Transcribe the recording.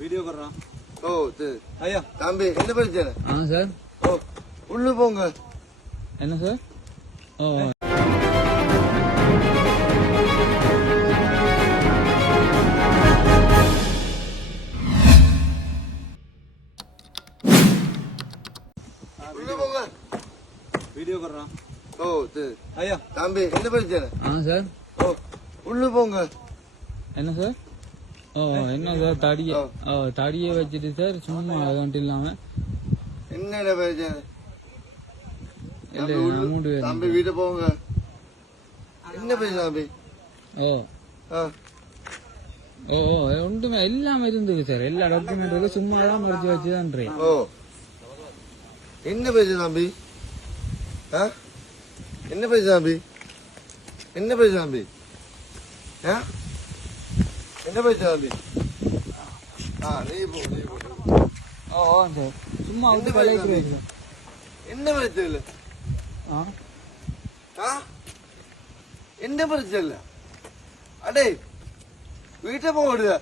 Video போடுறான். ஓ சரி. ஐயா தம்பி என்ன பிரச்சனை? சார். ஓ உள்ள போங்க. என்ன சார்? ஓ உள்ள போங்க. வீடியோ போடுறான். ஓ சரி. ஐயா தம்பி என்ன பிரச்சனை? சார். ஓ உள்ள போங்க. என்ன சார்? ஓ என்ன சார் தடியை வச்சுட்டு சார் சும்மா அது இல்லாம என்னடா பிரச்சனை? அமௌண்ட் தம்பி வீட்டை போங்க. என்ன பிரச்சனை தம்பி? ஓ ஆ ஓ ஒன்றுமே எல்லாமே இருந்தது சார். எல்லா டாக்குமெண்ட் இருக்கு, சும்மா தான் மறைச்சு வச்சுதான். ஓ என்ன பிரச்சனை தம்பி? ஆ என்ன பிரச்சனை தம்பி? என்ன பிரச்சனை தம்பி? ஆ என்ன பிரச்சனை தம்பி? நீ போ. ஓ சார் சும்மா வந்து கலைக்கிறேன். என்ன பிரச்சனை இல்லை? என்ன பிரச்சனை இல்லை? அடே வீட்டை போக விடுத.